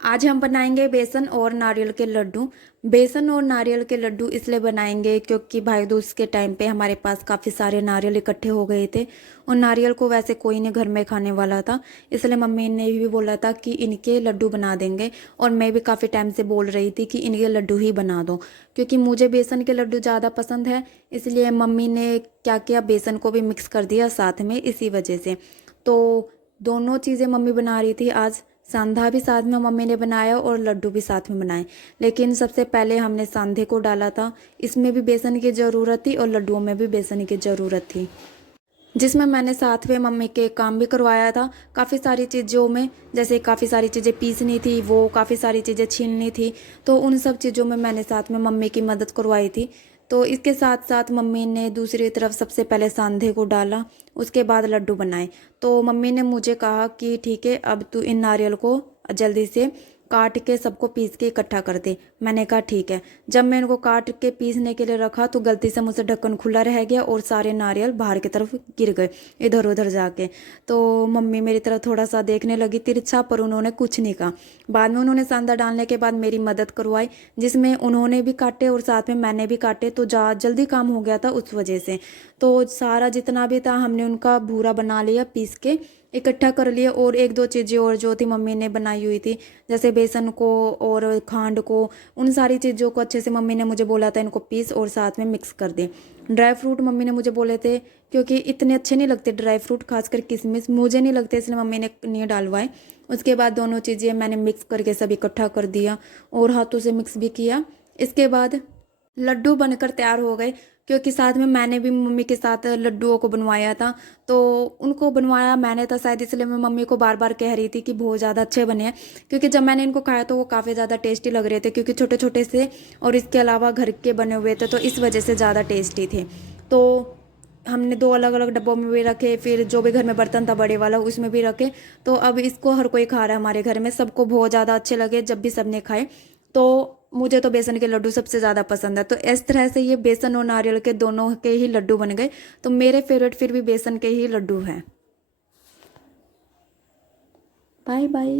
आज हम बनाएंगे बेसन और नारियल के लड्डू। बेसन और नारियल के लड्डू इसलिए बनाएंगे क्योंकि भाई दूज के टाइम पे हमारे पास काफ़ी सारे नारियल इकट्ठे हो गए थे और नारियल को वैसे कोई नहीं घर में खाने वाला था, इसलिए मम्मी ने भी बोला था कि इनके लड्डू बना देंगे। और मैं भी काफ़ी टाइम से बोल रही थी कि इनके लड्डू ही बना दो, क्योंकि मुझे बेसन के लड्डू ज़्यादा पसंद है। इसलिए मम्मी ने क्या किया, बेसन को भी मिक्स कर दिया साथ में, इसी वजह से। तो दोनों चीज़ें मम्मी बना रही थी आज। सांधा भी साथ में मम्मी ने बनाया और लड्डू भी साथ में बनाए। लेकिन सबसे पहले हमने सांधे को डाला था, इसमें भी बेसन की ज़रूरत थी और लड्डुओं में भी बेसन की ज़रूरत थी, जिसमें मैंने साथ में मम्मी के काम भी करवाया था काफ़ी सारी चीज़ों में। जैसे काफ़ी सारी चीज़ें पीसनी थी, वो काफ़ी सारी चीज़ें छीलनी थी, तो उन सब चीज़ों में मैंने साथ में मम्मी की मदद करवाई थी। तो इसके साथ साथ मम्मी ने दूसरी तरफ सबसे पहले सांधे को डाला, उसके बाद लड्डू बनाए। तो मम्मी ने मुझे कहा कि ठीक है, अब तू इन नारियल को जल्दी से काट के सबको पीस के इकट्ठा कर दे। मैंने कहा ठीक है। जब मैं इनको काट के पीसने के लिए रखा तो गलती से मुझसे ढक्कन खुला रह गया और सारे नारियल बाहर की तरफ गिर गए इधर उधर जाके। तो मम्मी मेरी तरफ थोड़ा सा देखने लगी तिरछा, पर उन्होंने कुछ नहीं कहा। बाद में उन्होंने सांदा डालने के बाद मेरी मदद करवाई, जिसमें उन्होंने भी काटे और साथ में मैंने भी काटे, तो जल्दी काम हो गया था उस वजह से। तो सारा जितना भी था हमने उनका भूरा बना लिया, पीस के इकट्ठा कर लिया। और एक दो चीज़ें और जो थी मम्मी ने बनाई हुई थी, जैसे बेसन को और खांड को, उन सारी चीज़ों को अच्छे से मम्मी ने मुझे बोला था इनको पीस और साथ में मिक्स कर दे। ड्राई फ्रूट मम्मी ने मुझे बोले थे, क्योंकि इतने अच्छे नहीं लगते ड्राई फ्रूट, खासकर किशमिश मुझे नहीं लगते, इसलिए मम्मी ने नहीं डालवाए। उसके बाद दोनों चीज़ें मैंने मिक्स करके सब इकट्ठा कर दिया और हाथों से मिक्स भी किया। इसके बाद लड्डू बनकर तैयार हो गए, क्योंकि साथ में मैंने भी मम्मी के साथ लड्डुओं को बनवाया था। तो उनको बनवाया मैंने था शायद, इसलिए मैं मम्मी को बार बार कह रही थी कि बहुत ज़्यादा अच्छे बने हैं। क्योंकि जब मैंने इनको खाया तो वो काफ़ी ज़्यादा टेस्टी लग रहे थे, क्योंकि छोटे छोटे से और इसके अलावा घर के बने हुए थे, तो इस वजह से ज़्यादा टेस्टी थे। तो हमने दो अलग अलग डब्बों में भी रखे, फिर जो भी घर में बर्तन था बड़े वाला उसमें भी रखे। तो अब इसको हर कोई खा रहा है हमारे घर में, सबको बहुत ज़्यादा अच्छे लगे जब भी सबने खाए। तो मुझे तो बेसन के लड्डू सबसे ज़्यादा पसंद है। तो इस तरह से ये बेसन और नारियल के दोनों के ही लड्डू बन गए। तो मेरे फेवरेट फिर भी बेसन के ही लड्डू हैं। Bye bye.